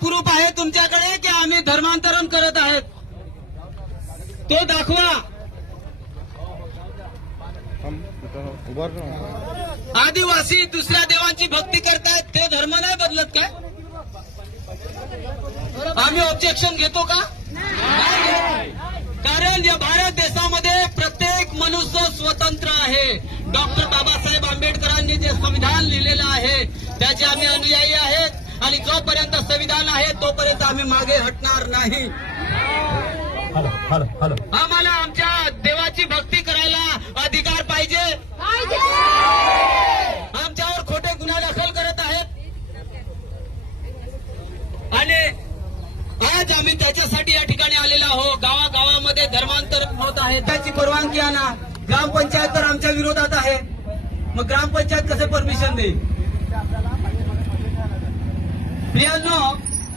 proof आहे तुमच्याकडे की आम्ही धर्मांतरण करत आहेत तो दाखवा आदिवासी दुसऱ्या देवांची भक्ती करतायत ते धर्म नाही बदलत काय आम्ही ऑब्जेक्शन घेतो का कारण या भारत देशामध्ये प्रत्येक मनुष्य स्वतंत्र आहे डॉक्टर बाबासाहेब आंबेडकरांनी जे संविधान लिहिलेलं आहे त्याचे आम्ही अनुयायी आहेत आहे तोपर्यंत आम्ही मागे हटणार नाही आम्हाला आमच्या देवाची भक्ती करायला अधिकार पाहिजे आमच्यावर खोटे गुन्हा दाखल करत आहेत आणि आज आम्ही त्याच्यासाठी या ठिकाणी आलेलो आहोत गावागावामध्ये धर्मांतर होत आहे त्याची परवानगी आणा ग्रामपंचायत तर आमच्या विरोधात आहे मग ग्रामपंचायत कसे परमिशन देईल प्रियांनो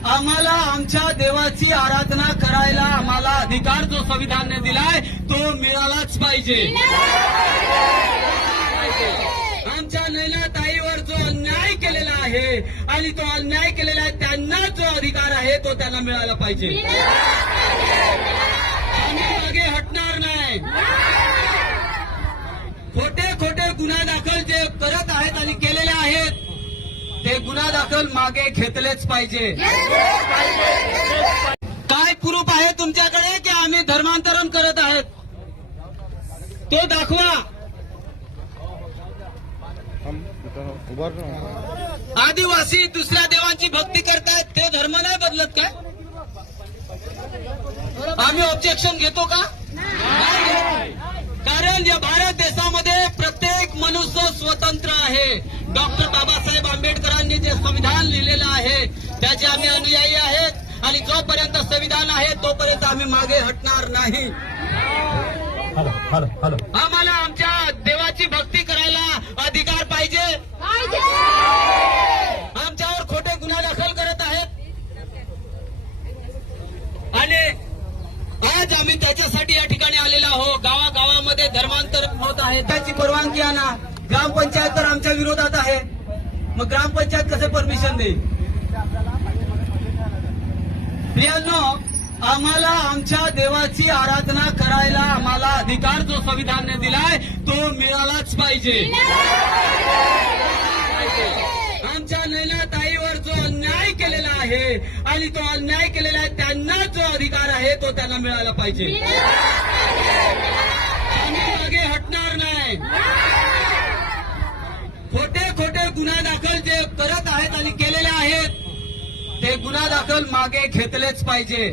आम्हाला आमच्या देवाची आराधना करायला आम्हाला अधिकार जो संविधानने दिलाय तो मिळालाच पाहिजे आमच्या ताईवर जो अन्याय केलेला आहे आणि तो अन्याय केलेला आहे त्यांना जो अधिकार आहे तो त्यांना मिळाला पाहिजे आम्ही मागे हटणार नाही खोटे खोटे गुन्हा दाखल जे करत आहेत गुन्हा दाखल मागे घेतलेच पाहिजे काय प्रूफ आहे तुमच्याकडे की आम्ही धर्मांतरण करत आहेत तो दाखवा आदिवासी दुसऱ्या देवांची भक्ती करतायत ते धर्म नाही बदलत काय आम्ही ऑब्जेक्शन घेतो का कारण या भारत देशामध्ये प्रत्येक मनुष्य स्वतंत्र आहे डॉक्टर बाबासाहेब आंबेडकरांनी जे संविधान लिहिलेलं आहे त्याचे आम्ही अनुयायी आहेत आणि जोपर्यंत संविधान आहे तोपर्यंत आम्ही मागे हटणार नाही आम्हाला आमच्या देवाची भक्ती करायला अधिकार पाहिजे आमच्यावर खोटे गुन्हा दाखल करत आहेत आणि आज आम्ही त्याच्यासाठी या ठिकाणी आलेलो आहोत गावागावामध्ये धर्मांतर होत आहे त्याची परवानगी आणा ग्रामपंचायत तर आमच्या विरोधात आहे मग ग्रामपंचायत कसं परमिशन देईल प्रियांनो आम्हाला आमच्या देवाची आराधना करायला आम्हाला अधिकार जो संविधानने दिलाय तो मिळालाच पाहिजे आमच्या नैना ताईवर जो अन्याय केलेला आहे आणि तो अन्याय केलेला आहे त्यांना जो अधिकार आहे तो त्यांना मिळाला पाहिजे आम्ही मागे हटणार नाही हे गुन्हा दाखल मागे घेतलेच पाहिजे